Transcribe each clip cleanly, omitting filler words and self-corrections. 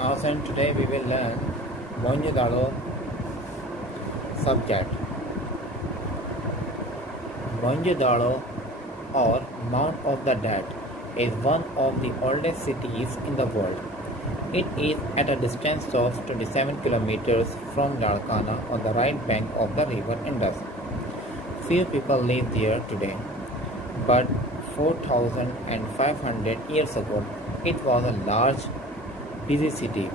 Awesome. Today we will learn Mohenjo-daro subject. Mohenjo-daro or Mount of the Dead is one of the oldest cities in the world. It is at a distance of 27 kilometers from Larkana on the right bank of the river Indus. Few people live there today, but 4,500 years ago it was a large, busy city.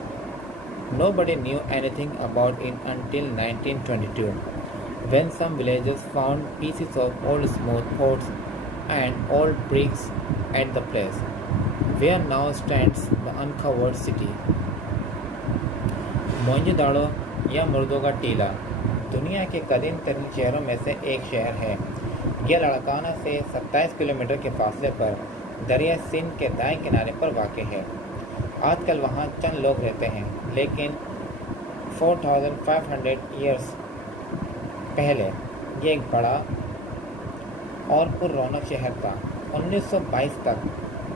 Nobody knew anything about it until 1922, when some villagers found pieces of old smooth boards and old bricks at the place where now stands the uncovered city. Mohenjodaro या मुर्दों का टीला दुनिया के कदीम तरीन शहरों में से एक शहर है। यह लड़काना से 27 किलोमीटर के फासले पर दरिया सिंध के दाएं किनारे पर वाक़ है। आजकल वहाँ चंद लोग रहते हैं, लेकिन 4,500 ईयर्स पहले ये एक बड़ा और पुररौनक शहर था। 1922 तक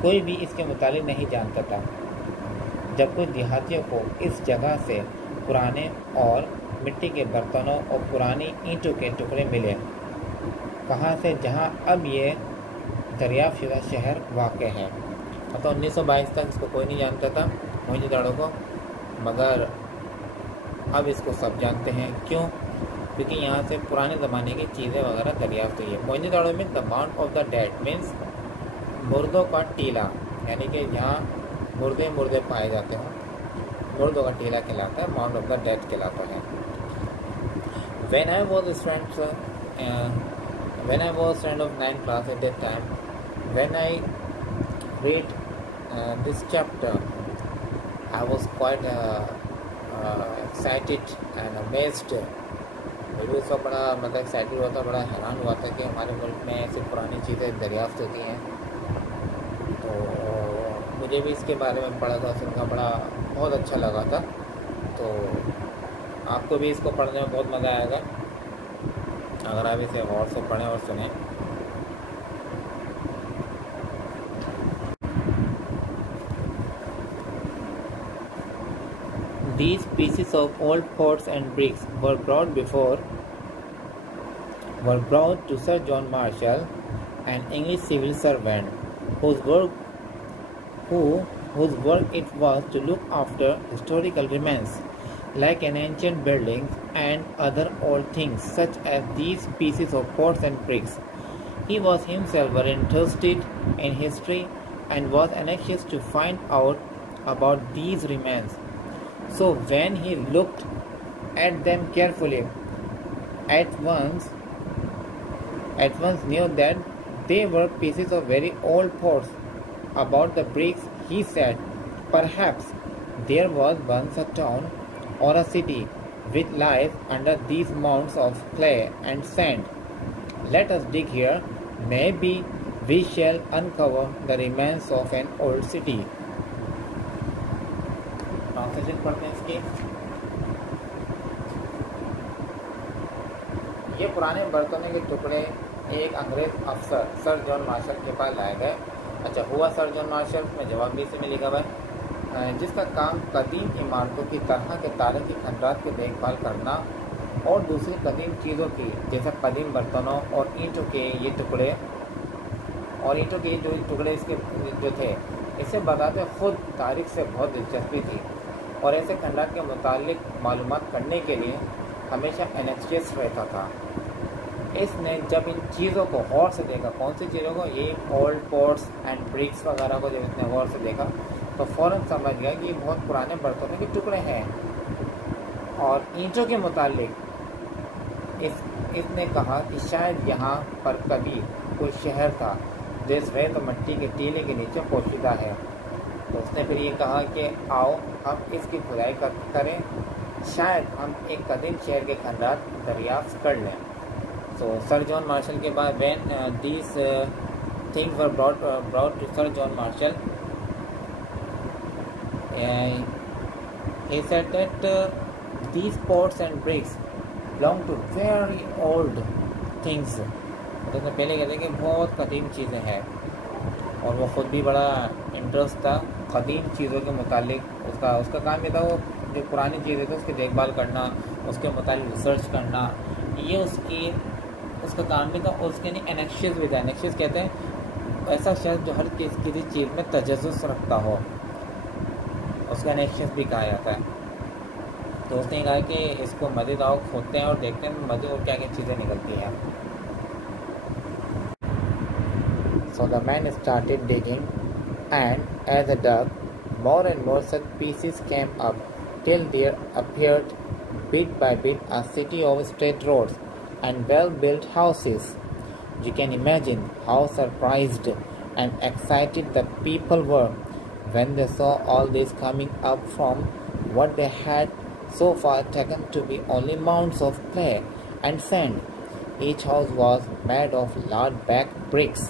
कोई भी इसके मुतालिक नहीं जानता था, जब कुछ देहातियों को इस जगह से पुराने और मिट्टी के बर्तनों और पुरानी ईंटों के टुकड़े मिले, कहाँ से, जहाँ अब ये दरियाफ्त शहर वाक़ है। तो 1922 तक इसको कोई नहीं जानता था, मोहनजोदाड़ो को, मगर अब इसको सब जानते हैं। क्यों? क्योंकि यहाँ से पुराने ज़माने की चीज़ें वगैरह दरियाफ्त हुई है। मोहनजोदाड़ो में the mount of the dead means मुर्दों का टीला, यानी कि जहाँ मुर्दे पाए जाते हैं, मुर्दों का टीला कहलाता है, माउंट ऑफ द डेड कहलाता है। When I was a student of 9th class at that time, when I read this chapter, I was quite excited and amazed. मुझे उसका बड़ा एक्साइटेड हुआ था, बड़ा हैरान हुआ था कि हमारे मुल्क में ऐसी पुरानी चीज़ें दरियाफ्त होती हैं। तो मुझे भी इसके बारे में पढ़ा था, सुनकर बहुत अच्छा लगा था। तो आपको भी इसको पढ़ने में बहुत मज़ा आएगा अगर आप इसे गौर से पढ़ें और सुनें। These pieces of old pots and bricks were brought to Sir John Marshall, an English civil servant, whose work it was to look after historical remains, like an ancient buildings and other old things, such as these pieces of pots and bricks. He was himself very interested in history and was anxious to find out about these remains. So when he looked at them carefully, at once knew that they were pieces of very old pots. About the bricks, he said, perhaps there was once a town or a city which lies under these mounds of clay and sand. Let us dig here. Maybe we shall uncover the remains of an old city. Translation पढ़ते हैं इसकी। ये पुराने बर्तनों के टुकड़े एक अंग्रेज अफसर सर जॉन मार्शल के पास लाए गए। अच्छा, हुआ सर जॉन मार्शल में जवाब भी इसमें लिखा हुआ है, जिसका काम कदीम इमारतों की तरह के तारे की खंडरात की देखभाल करना और दूसरी कदीम चीज़ों की, जैसे कदीम बर्तनों और ईंटों के ये टुकड़े जो टुकड़े इसके जो थे, इसे बताते खुद तारीख से बहुत दिलचस्पी थी और ऐसे खंडरात के मुतालिक मालूमात करने के लिए हमेशा एनेक्सियस रहता था। इसने जब इन चीज़ों को गौर से देखा, कौन सी चीज़ों को, ये ओल्ड पोट्स एंड ब्रिक्स वगैरह को जब इसने गौर से देखा तो फ़ौरन समझ गया कि ये बहुत पुराने बर्तनों के टुकड़े हैं। और ईंटों के मुतालिक इसने कहा कि शायद यहाँ पर कभी कोई शहर था जो इस रेत और मिट्टी के टीले के नीचे पोशीदा है। तो उसने फिर ये कहा कि आओ हम इसकी खुदाई करें, शायद हम एक कदीम शहर के खंडात दरियाफ्त कर लें। So Sir John Marshall के बाद when these things were brought to Sir John Marshall, he said that these pots and bricks belong to very old things. तो उसने पहले कहते हैं कि बहुत कदीम चीज़ें हैं। और वो ख़ुद भी बड़ा इंटरेस्ट था क़दीम चीज़ों के मुतालिक। उसका उसका काम ये था, वो जो पुरानी चीज़ें थी उसकी देखभाल करना, उसके मुतालिक रिसर्च करना, ये उसका काम भी था। और उसके लिए एनेक्शियस भी था। एनेक्शियस कहते हैं ऐसा शख्स जो हर किसी चीज़ में तजस्सुस रखता हो, उसका एनेक्शियस भी कहा जाता है। तो उसने कहा कि इसको मज़ीद आओ खोदते हैं और देखते हैं मज़ीद और क्या क्या चीज़ें निकलती हैं। So the man started digging, and as he dug, more and more such pieces came up, till there appeared bit by bit a city of straight roads and well-built houses. You can imagine how surprised and excited the people were when they saw all this coming up from what they had so far taken to be only mounds of clay and sand. Each house was made of large baked bricks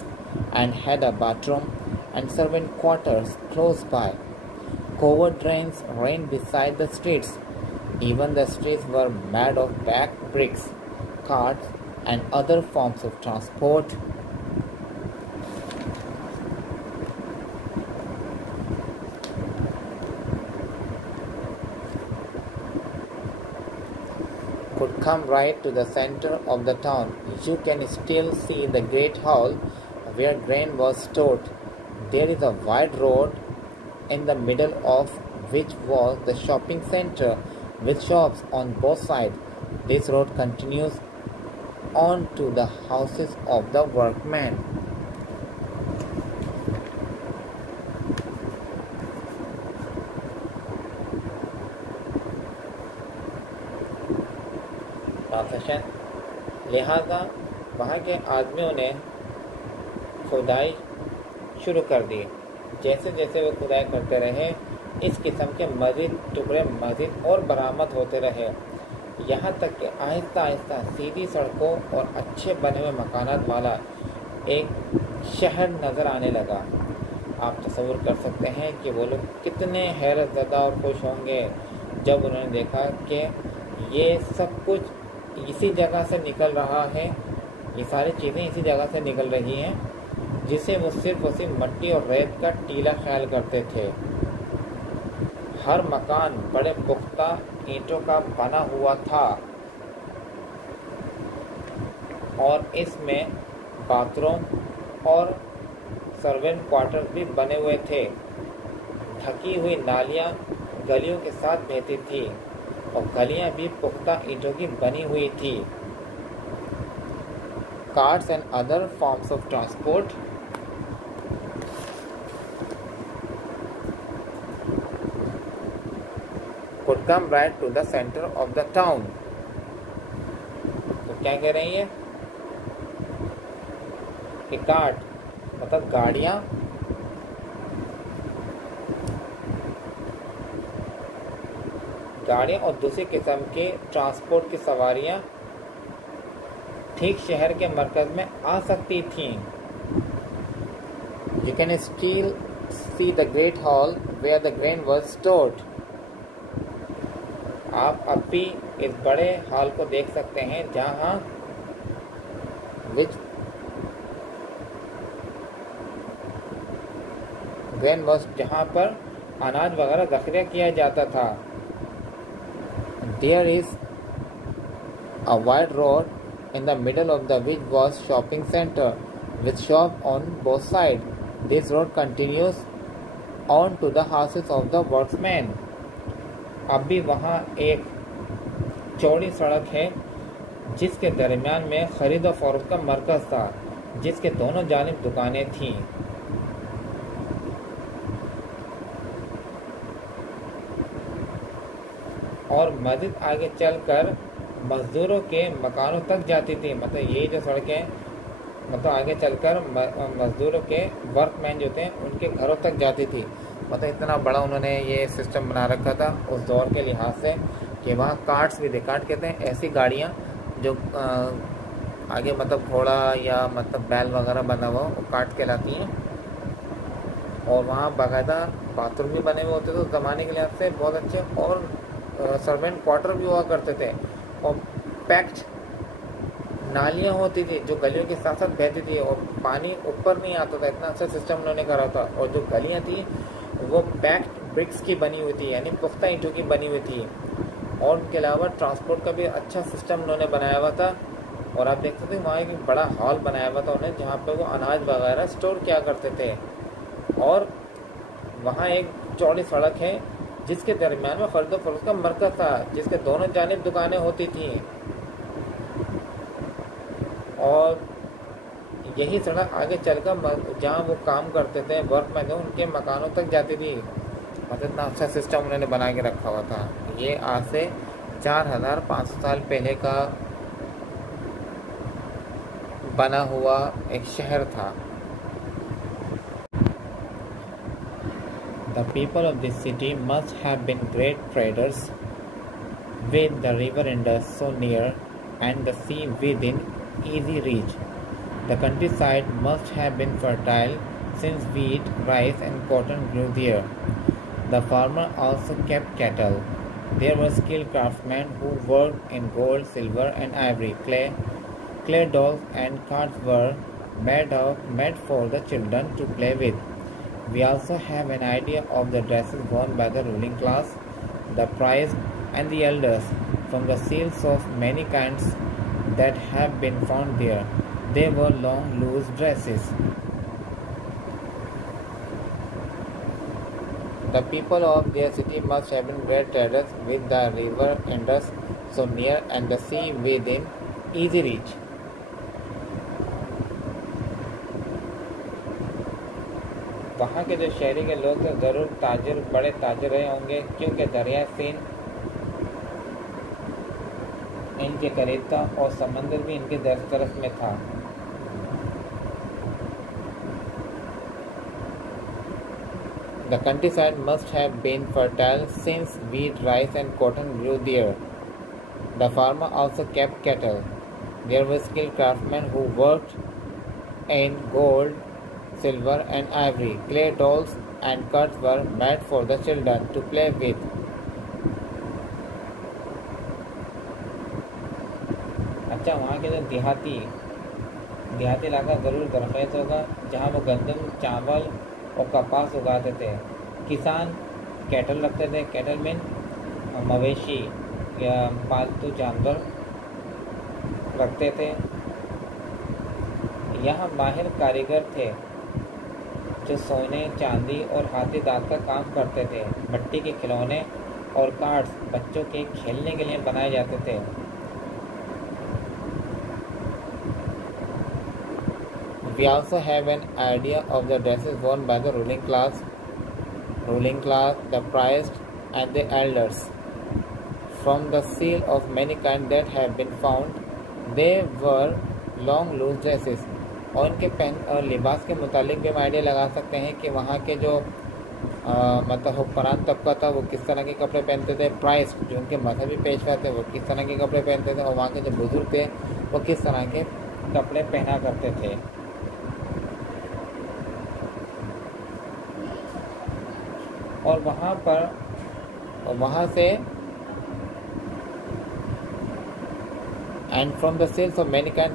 and had a bathroom and servant quarters close by. Covered drains ran beside the streets. Even the streets were made of baked bricks, carts, and other forms of transport. Could come right to the center of the town. You can still see the great hall where grain was stored. There is a wide road in the middle of which was the shopping center with shops on both sides. This road continues on to the houses of the workmen. Translation. लिहाजा वहाँ के आदमियों ने खुदाई शुरू कर दी। जैसे जैसे वे खुदाई करते रहे, इस किस्म के मज़ीद टुकड़े मज़ीद और बरामद होते रहे, यहाँ तक कि आहिस्ता आहिस्ता सीधी सड़कों और अच्छे बने हुए मकानात वाला एक शहर नज़र आने लगा। आप तसव्वुर कर सकते हैं कि वो लोग कितने हैरत ज़दा और खुश होंगे जब उन्होंने देखा कि ये सब कुछ इसी जगह से निकल रहा है, ये सारी चीज़ें इसी जगह से निकल रही हैं जिसे वो सिर्फ और सिर्फ मिट्टी और रेत का टीला ख्याल करते थे। हर मकान बड़े पुख्ता ईंटों का बना हुआ था और इसमें बाथरूम और सर्वेंट क्वार्टर भी बने हुए थे। ढकी हुई नालियाँ गलियों के साथ बहती थी और गलियाँ भी पुख्ता ईंटों की बनी हुई थी। Carts and other forms of transport could come right to the center of the town. तो क्या कह रही है कि कार्ट मतलब गाड़ियाँ और दूसरी किस्म के ट्रांसपोर्ट की सवारियाँ ठीक शहर के मरकज़ में आ सकती थीं। You can still see the great hall where the grain was stored. आप अब भी इस बड़े हॉल को देख सकते हैं जहाँ ग्रेन वॉज जहाँ पर अनाज वगैरह ज़ख़ीरा किया जाता था। There is a wide road in the middle of the which was shopping center with shop on both sides. This road continues on to the houses of the workmen. अब भी वहाँ एक चौड़ी सड़क है जिसके दरमियान में ख़रीद और फरोख्त का मरकज़ था, जिसके दोनों जानिब दुकानें थीं। और मस्जिद आगे चलकर मज़दूरों के मकानों तक जाती थी। मतलब ये जो सड़कें मतलब आगे चलकर मज़दूरों के वर्कमैन जो थे उनके घरों तक जाती थी। मतलब इतना बड़ा उन्होंने ये सिस्टम बना रखा था उस दौर के लिहाज से कि वहाँ कार्ट्स भी थे। कार्ट कहते हैं ऐसी गाड़ियाँ जो आगे मतलब घोड़ा या मतलब बैल वगैरह बना हुआ वो कार्ट कहलाती हैं। और वहाँ बाकायदा बाथरूम भी बने हुए होते थे उस ज़माने के लिहाज से बहुत अच्छे, और सर्वेंट क्वार्टर भी हुआ करते थे और पैक्ड नालियाँ होती थी जो गलियों के साथ साथ बहती थी और पानी ऊपर नहीं आता था, इतना अच्छा सिस्टम उन्होंने करा था। और जो गलियाँ थी वो पैक्ड ब्रिक्स की बनी हुई थी, यानी पुख्ता ईंटों की बनी हुई थी। और उनके अलावा ट्रांसपोर्ट का भी अच्छा सिस्टम उन्होंने बनाया हुआ था। और आप देख सकते हैं वहाँ एक बड़ा हॉल बनाया हुआ था उन्हें, जहाँ पे वो अनाज वगैरह स्टोर किया करते थे। और वहाँ एक चौड़ी सड़क है जिसके दरमियान में खरीदो फरोख्त का मरकज़ था, जिसके दोनों जानिब दुकानें होती थी। और यही सड़क आगे चलकर जहाँ वो काम करते थे, वर्क में थे, उनके मकानों तक जाती थी। मतलब इतना अच्छा सिस्टम उन्होंने बना के रखा हुआ था। ये आज से 4500 साल पहले का बना हुआ एक शहर था। The people of this city must have been great traders, with the river Indus so near and the sea within easy reach. The countryside must have been fertile, since wheat, rice, and cotton grew there. The farmer also kept cattle. There were skilled craftsmen who worked in gold, silver, and ivory. Clay dolls and carts were made for the children to play with. We also have an idea of the dresses worn by the ruling class, the prized, and the elders, from the seals of many kinds that have been found there. They were long, loose dresses. The people of their city must have been great traders, with the river Indus so near and the sea within easy reach. वहाँ के जो शहरी के लोग तो ज़रूर ताजिर, बड़े ताजिर रहे होंगे, क्योंकि दरिया सीन इनके करीब था और समंदर भी इनके तरफ में था। The countryside must have been fertile, since wheat, rice, and cotton grew there. The farmer also kept cattle. There were skilled craftsmen who worked in gold, silver, and ivory. Clay dolls and carts were made for the children to play with. अच्छा, वहाँ के जो देहाती इलाका ज़रूर दरख्वास्त होगा, जहाँ वो गंदम, चावल और कपास उगाते थे। किसान कैटल रखते थे। कैटल मीन मवेशी या पालतू जानवर रखते थे। यहाँ माहिर कारीगर थे जो सोने, चांदी और हाथी दांत का काम करते थे। मिट्टी के खिलौने और कार्ड्स बच्चों के खेलने के लिए बनाए जाते थे। We also have an idea of the dresses worn by the ruling class, the prized, and the elders. From the seal of many kinds that have been found, they were long, loose dresses. और इनके और लिबास के मुतालिक भी हम आइडिया लगा सकते हैं कि वहाँ के जो मतलब हुक्मरान तबका था वो किस तरह के कपड़े पहनते थे। प्राइस जो उनके मजहबी पेशवा थे वो किस तरह के कपड़े पहनते थे, और वहाँ के जो बुजुर्ग थे वो किस तरह के कपड़े पहना करते थे। और वहाँ से and from the sales of many kinds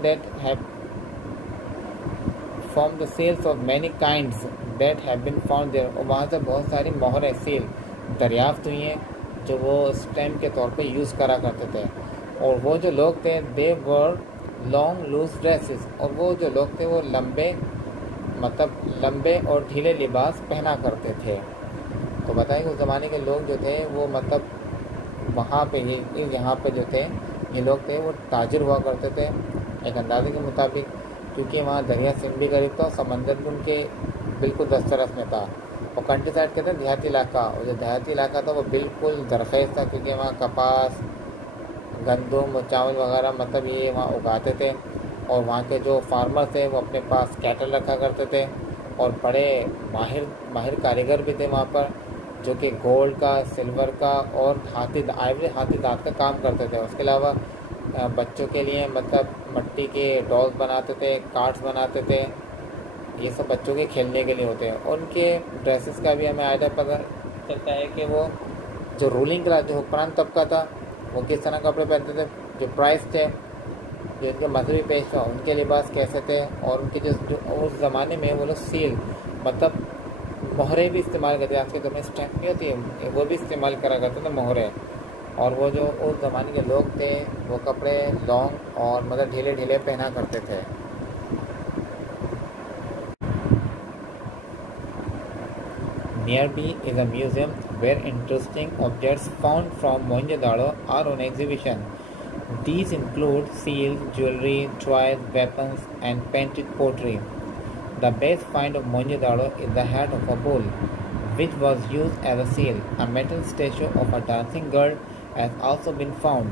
that have been found there, और वहाँ से बहुत सारी मोहरें सील दरियाफ्त हुई हैं जो वो स्टैम्प के तौर पे यूज़ करा करते थे। और वो जो लोग थे दे वर लॉन्ग लूज ड्रेसेस, और वो जो लोग थे वो लंबे और ढीले लिबास पहना करते थे। तो बताइए उस ज़माने के लोग जो थे वो मतलब वहाँ पे यहाँ पे जो थे ये लोग थे वो ताजिर हुआ करते थे एक अंदाजे के मुताबिक, क्योंकि वहाँ दरिया सिंध भी करीब था और समंदर भी उनके बिल्कुल दस्तरस में था। और कंट्री साइड कहते हैं देहाती इलाका, और जो देहाती इलाका था वो बिल्कुल दरखेज़ था, क्योंकि वहाँ कपास, गंदम और चावल वगैरह मतलब ये वहाँ उगाते थे। और वहाँ के जो फार्मर थे वो अपने पास कैटल रखा करते थे, और बड़े माहिर कारीगर भी थे वहाँ पर, जो कि गोल्ड का, सिल्वर का और हाथी दांत का काम करते थे। उसके अलावा बच्चों के लिए मतलब मिट्टी के डॉल्स बनाते थे, कार्ड्स बनाते थे, ये सब बच्चों के खेलने के लिए होते हैं। उनके ड्रेसेस का भी हमें आइडिया पता चलता है कि वो जो रूलिंग क्लास, जो हुक्मरान तबका था वो किस तरह कपड़े पहनते थे। जो प्राइस थे, जो इनके मजहबी पेशवा उनके लिबास कैसे थे, और उनके जो उस ज़माने में वो लोग सील मतलब मोहरे भी इस्तेमाल करते, आज के दौर में स्टैम्प भी होती है वो भी इस्तेमाल करा करते थे मोहरे। और वो जो उस ज़माने के लोग थे वो कपड़े लॉन्ग और मतलब ढीले ढीले पहना करते थे। Nearby is a museum where interesting objects found from Mohenjo-daro are on exhibition. These include seals, jewelry, toys, weapons, and painted pottery. The best find of Mohenjo-daro is the head of a bull, which was used as a seal. A metal statue of a dancing girl has also been found.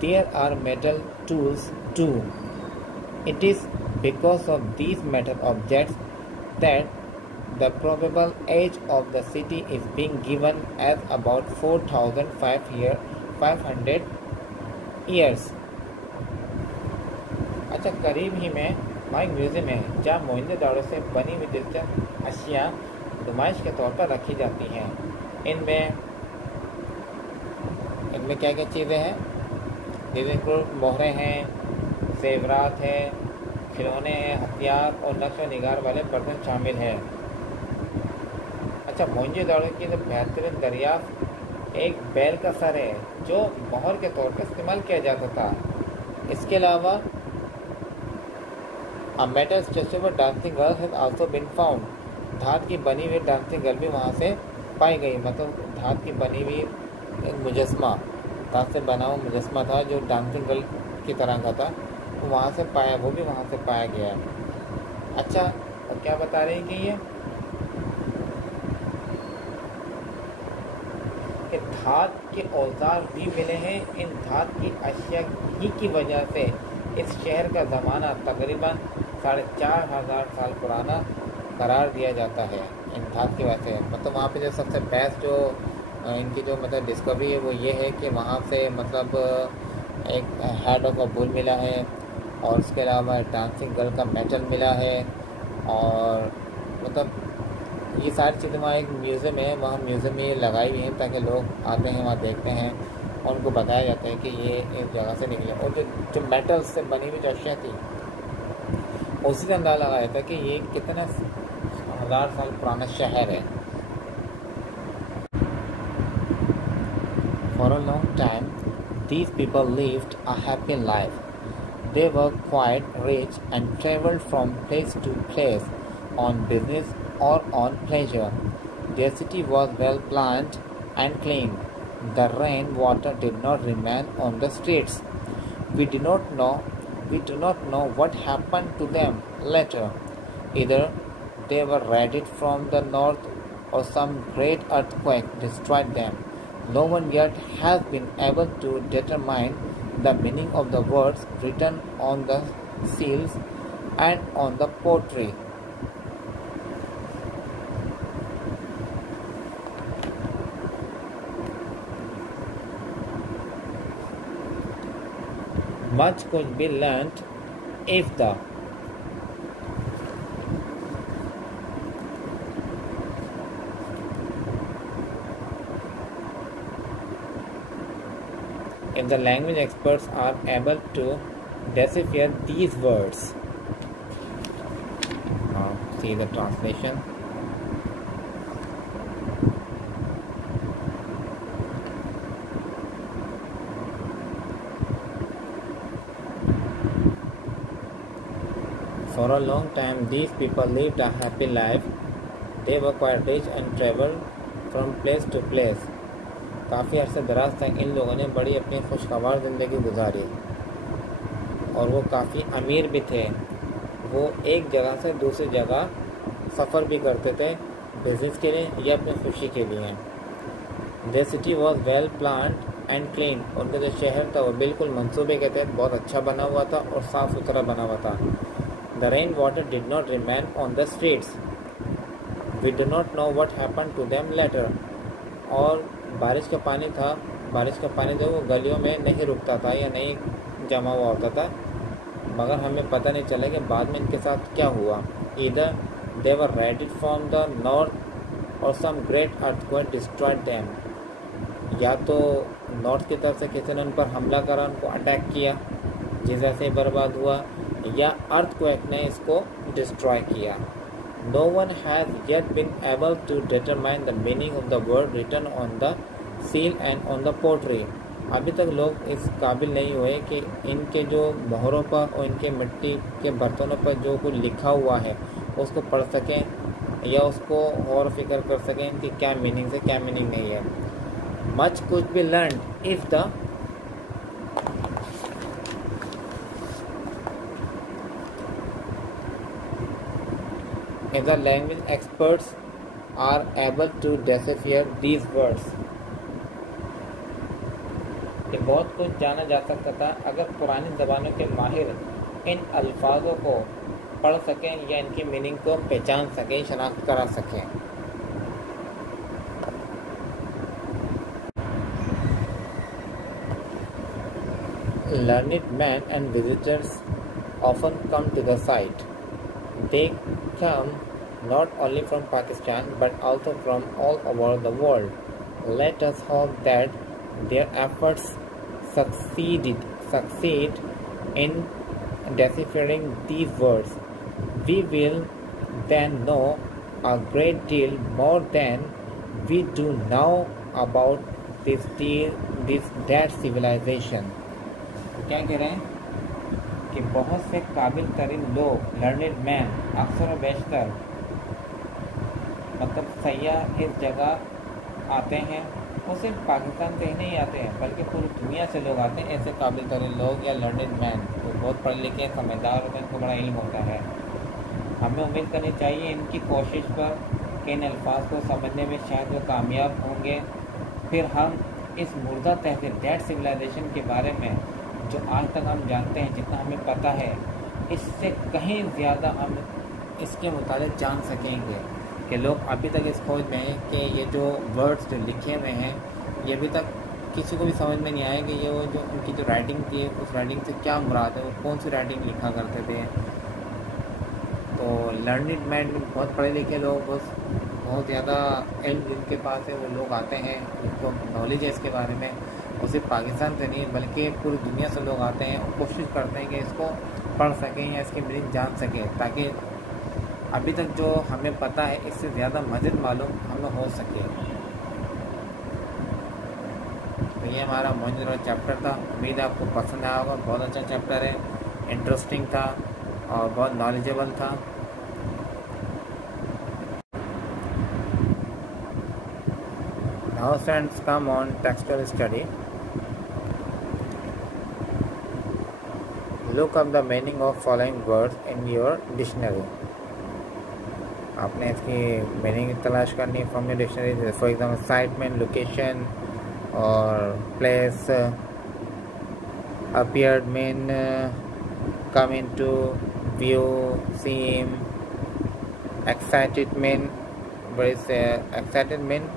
There are metal tools too. It is because of these metal objects that the probable age of the city is being given as about 4,500 years. अच्छा, करीब ही में वहाँ एक म्यूज़ियम है जहाँ मोहनजोदाड़ो से बनी हुई दिलचस्प अशिया नुमाइश के तौर पर रखी जाती हैं। इनमें क्या क्या चीज़ें हैं? जिनमें मोहरे हैं, जेवरात हैं, खिलौने हैं, हथियार और नक्श निगार वाले बर्तन शामिल हैं। अच्छा, मोहनजोदाड़ो की जो बेहतरीन दरियाफ्त एक बैल का सर है जो मोहर के तौर पर इस्तेमाल किया जाता था। इसके अलावा a metal statue of dancing girl has also been found. धात की बनी हुई डांसिंग गर्ल भी वहाँ से पाई गई। मतलब धात की बनी हुई एक मुजस्मा, धात से बना हुआ मुजस्मा था जो डांसिंग गर्ल की तरह का था, वो वहाँ से पाया, वो भी वहाँ से पाया गया। अच्छा, और क्या बता रही है कि ये धात के औजार भी मिले हैं। इन धात की अशिया ही की वजह से इस शहर का ज़माना तकरीबन 4,500 साल पुराना करार दिया जाता है इन धात की वजह से। मतलब वहाँ पे जो सबसे बेस्ट जो इनकी जो मतलब डिस्कवरी है वो ये है कि वहाँ से मतलब एक हेड ऑफ अ बुल मिला है, और उसके अलावा डांसिंग गर्ल का मेटल मिला है, और मतलब ये सारी चीज़ें वहाँ एक म्यूज़ियम है, वहाँ म्यूज़ियम में लगाई हुई हैं ताकि लोग आते हैं वहाँ देखते हैं और उनको बताया जाता है कि ये इस जगह से निकले। और जो मेटल से बनी हुई जो अशिया थी उसी से अंदाज़ा लगाया जाता है कि ये कितने 1000 साल पुराना शहर है। For a long time, these people lived a happy life. They were quite rich and traveled from place to place on business or on pleasure. Their city was well planned and clean. The rain water did not remain on the streets. We do not know what happened to them later. Either they were raided from the north or some great earthquake destroyed them. No one yet has been able to determine the meaning of the words written on the seals and on the pottery. Much could be learnt if the language experts are able to decipher these words. Now see the translation. For a long time, these people lived a happy life. They were quite rich and traveled from place to place. काफ़ी अर्से दराज तक इन लोगों ने बड़ी अपनी खुशगवार ज़िंदगी गुजारी और वो काफ़ी अमीर भी थे। वो एक जगह से दूसरी जगह सफ़र भी करते थे बिज़नेस के लिए या अपनी खुशी के लिए। There city was well planned and clean. उनका जो शहर था वो बिल्कुल मंसूबे के तहत बहुत अच्छा बना हुआ था और साफ़ सुथरा बना हुआ था। The rain water did not remain on the streets. We do not know what happen to them later. और बारिश का पानी जो वो गलियों में नहीं रुकता था या नहीं जमा हुआ होता था, मगर हमें पता नहीं चला कि बाद में इनके साथ क्या हुआ। Either they were raided from the north और some great earthquake destroyed them. या तो नॉर्थ की तरफ से किसी ने उन पर हमला करा, उनको अटैक किया, गिजा से बर्बाद हुआ या अर्थक्वेक ने इसको डिस्ट्रॉय किया। No one has yet been able to determine the meaning of the word written on the seal and on the pottery. अभी तक लोग इस काबिल नहीं हुए कि इनके जो मोहरों पर और इनके मिट्टी के बर्तनों पर जो कुछ लिखा हुआ है उसको पढ़ सकें या उसको गौर फिक्र कर सकें कि क्या मीनिंग से क्या मीनिंग नहीं है। Much could be learned if the language experts are able to decipher these words. ये बहुत कुछ जाना जा सकता था अगर पुरानी ज़बानों के माहिर इन अल्फाजों को पढ़ सकें या इनकी मीनिंग को पहचान सकें, शनाख्त करा सकें। Learned men and visitors often come to the site. They come not only from Pakistan but also from all over the world. Let us hope that their efforts succeed in deciphering these words. We will then know a great deal more than we do now about this dead civilization. क्या कह रहे हैं कि बहुत से काबिल तरीन लोग लर्नेड मैन अक्सर व बेशतर मतलब सयाह इस जगह आते हैं। वो सिर्फ पाकिस्तान से ही नहीं आते हैं बल्कि पूरी दुनिया से लोग आते हैं। ऐसे काबिल तरीन लोग या लर्नेड मैन तो बहुत पढ़े लिखे समझदार होते हैं, इनको बड़ा इल्म होता है। हमें उम्मीद करनी चाहिए इनकी कोशिश पर कि इन अल्फाज को समझने में शायद वो कामयाब होंगे। फिर हम इस मुर्दा तहज़ीब डेड सिविलाइजेशन के बारे में जो आज तक हम जानते हैं, जितना हमें पता है, इससे कहीं ज़्यादा हम इसके मुताबिक जान सकेंगे कि लोग अभी तक इस खोज में हैं कि ये जो वर्ड्स जो लिखे हुए हैं ये अभी तक किसी को भी समझ में नहीं आया कि ये वो जो उनकी जो राइटिंग थी उस राइटिंग से क्या मुराद है, वो कौन सी राइटिंग लिखा करते थे। तो लर्निड मैन बहुत पढ़े लिखे लोग, बहुत ज़्यादा इल्म जिनके पास है वो लोग आते हैं, जिनको नॉलेज है इसके बारे में। वो सिर्फ पाकिस्तान से नहीं बल्कि पूरी दुनिया से लोग आते हैं और कोशिश करते हैं कि इसको पढ़ सकें या इसकी मीनिंग जान सकें ताकि अभी तक जो हमें पता है इससे ज़्यादा मज़ीद मालूम हमें हो सके। तो ये हमारा मोहनजोदड़ो चैप्टर था। उम्मीद है आपको पसंद आया होगा। बहुत अच्छा चैप्टर है, इंटरेस्टिंग था और बहुत नॉलेजेबल था। Now students, come on textual study. Look up the meaning of following words in your dictionary. आपने इसकी मीनिंग तलाश करनी from your dictionary. For example site mean location और place, appeared mean come into view, seem, excited mean excited mean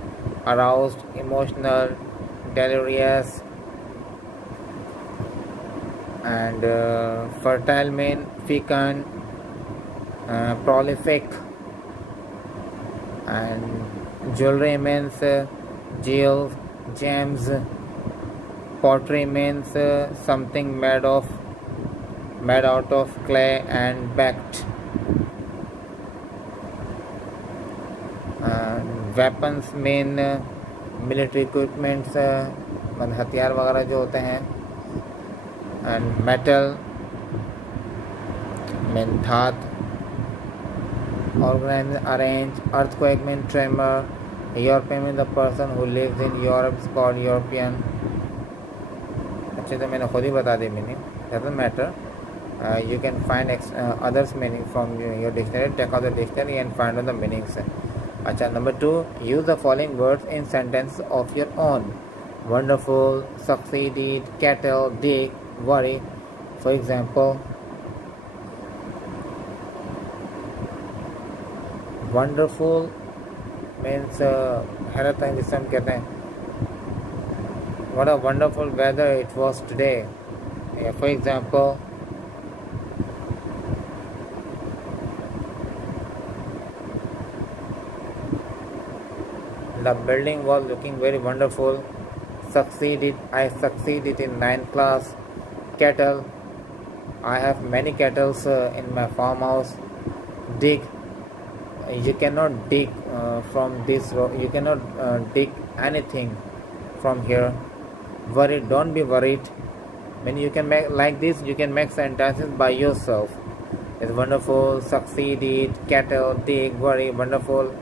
aroused, emotional, delirious, and fertile mean fecund, prolific, and jewelry means jewels, gems. Pottery means something made out of clay and baked. Weapons mean military equipments, मतलब हथियार वगैरह जो होते हैं। And metal mean धात। Organise arrange, earthquake mean tremor, European mean the person who lives in Europe is called European. अच्छे तो मैंने खुद ही बता दी meaning, doesn't matter. You can find others meaning from your dictionary. Take out the dictionary and find out the meanings. अच्छा, number 2, use the following words in sentence of your own. Wonderful, succeeded, cattle, dig, worry. For example, wonderful means हैरत है जिसे हम कहते हैं what a wonderful weather it was today. For example, the building was looking very wonderful. Succeeded, I succeeded in 9th class. Cattle, I have many kettles in my farmhouse. Dig. You cannot dig from this road. You cannot dig anything from here. Worry. Don't be worried. When you can make like this, you can make sentences by yourself. It's wonderful. Succeeded. Kettle. Dig. Worry. Wonderful.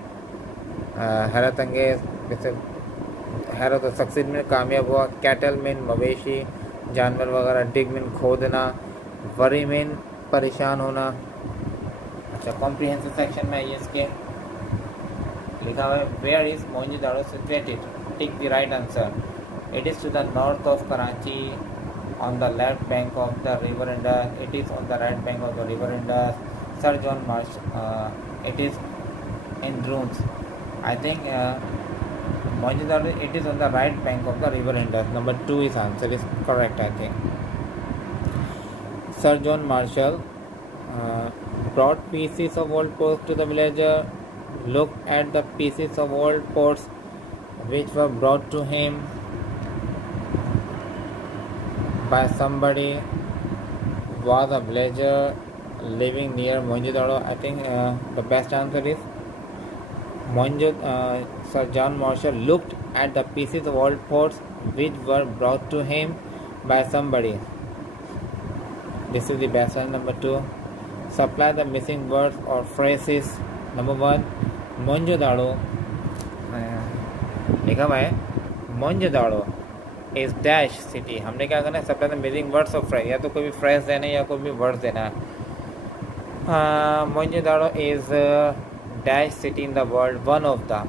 हैरत अंगेज जैसे हैरत और सक्सीड में कामयाब हुआ. Cattle mean मवेशी जानवर वगैरह. डिग मीन खोदना. वरी मीन परेशान होना. अच्छा कॉम्प्रिहेंसिव सेक्शन में ये इसके लिखा हुआ है where is Mohenjodaro situated. Tick the right answer. It is to the north of Karachi on the left bank of the river Indus. It is on the right bank of the river Indus. Sir John Marshall. It is in ruins. I think Mohenjo-daro, it is on the right bank of the river Indus. Number 2 is answer is correct, I think. Sir John Marshall brought pieces of old pots to the villager. Looked at the pieces of old pots which were brought to him by somebody. Was a villager living near Mohenjo-daro. I think the best answer is Sir John Marshall looked at the pieces of old pots which were brought to him by somebody. This is the best answer. Number 2. Supply the missing words or phrases. Number 1. Mohenjo-daro. लिखा हुआ है Mohenjo-daro is dash city. हमने क्या करना है supply the missing words of phrase. या तो कोई भी फ्रेज देना है या कोई भी वर्ड्स देना है. Mohenjo-daro is dash city in the world. One of the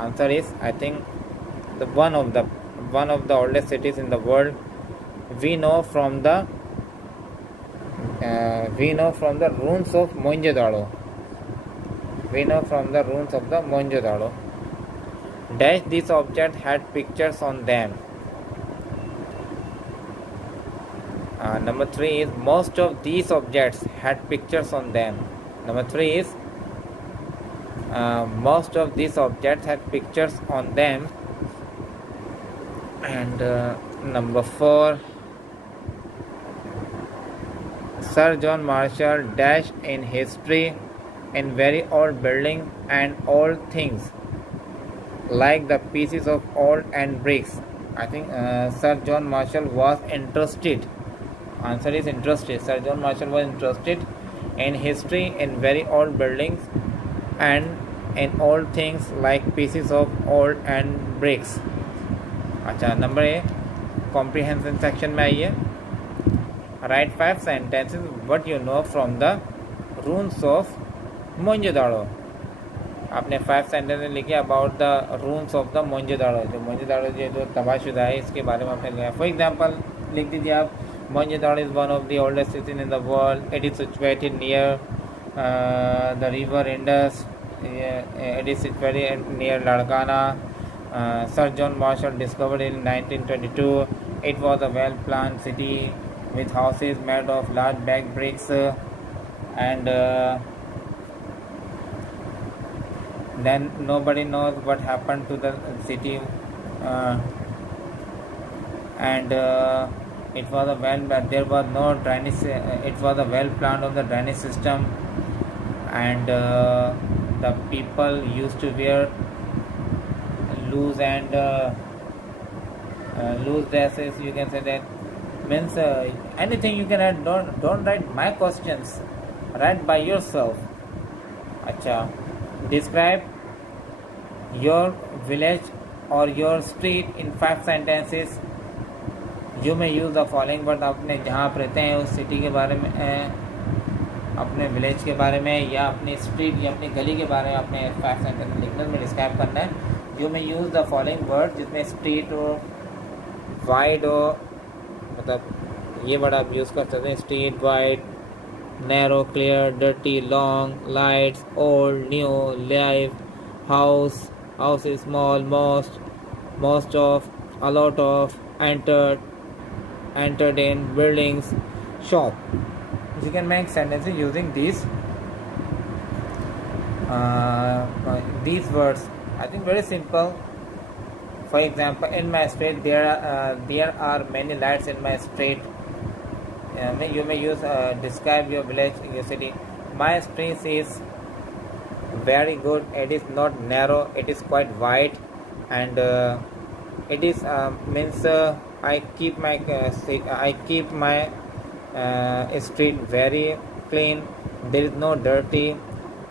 answer is I think the one of the oldest cities in the world. We know from the ruins of Mohenjo-daro. We know from the ruins of the Mohenjo-daro. Dash this object had pictures on them. Number 3 is most of these objects had pictures on them. Number 3 is most of these objects had pictures on them. And number 4, Sir John Marshall dash in history in very old building and old things like the pieces of old and bricks. I think Sir John Marshall was interested. Answer is interested. Sir John Marshall was interested in history in very old buildings and in old things like pieces of old and bricks. अच्छा number A comprehension section में आइए. राइट 5 sentences what you know from the ruins of Mohenjo-daro. आपने 5 sentences लिखे about the रून्स of the Mohenjo-daro. जो Mohenjo-daro जो तबाहशुदा है इसके बारे में आपने लिखा. फॉर एग्जाम्पल लिख दीजिए आप Mohenjo-daro is one of the oldest cities in the world. It is situated near the river Indus. It is situated near Larkana. Sir John Marshall discovered it in 1922. It was a well-planned city with houses made of large baked bricks, and then nobody knows what happened to the city, and it was there was no drainage. It was a well planned of the drainage system, and the people used to wear loose and loose dresses. You can say that means anything you can add. Don't write my questions. Write by yourself. अच्छा. Describe your village or your street in 5 sentences. You may use the following words. अपने जहाँ आप रहते हैं उस सिटी के बारे में, अपने विलेज के बारे में या अपनी स्ट्रीट या अपनी गली के बारे में अपने 5 सेंटेंस लिखने में डिस्क्राइब करना है. You may use the following word जिसमें स्ट्रीट हो, वाइड हो, मतलब ये वर्ड आप यूज़ कर सकते हैं. Street, wide, narrow, clear, dirty, long, lights, old, new, live, house, house is small, most of, a lot of, entered in, buildings, shop. You can make sentences using these words. I think very simple. For example, in my street there are many lights in my street. you may use describe your village, your city. My street is very good. It is not narrow. It is quite wide, and it is means I keep my street very clean. There is no dirty,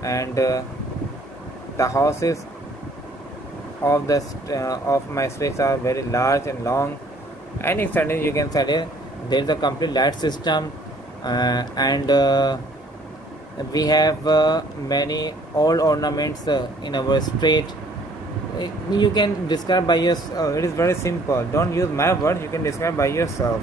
and the houses of my streets are very large and long. And suddenly you can say there is a complete light system, and we have many old ornaments in our street. You can describe by yourself. It is very simple. Don't use my words. You can describe by yourself.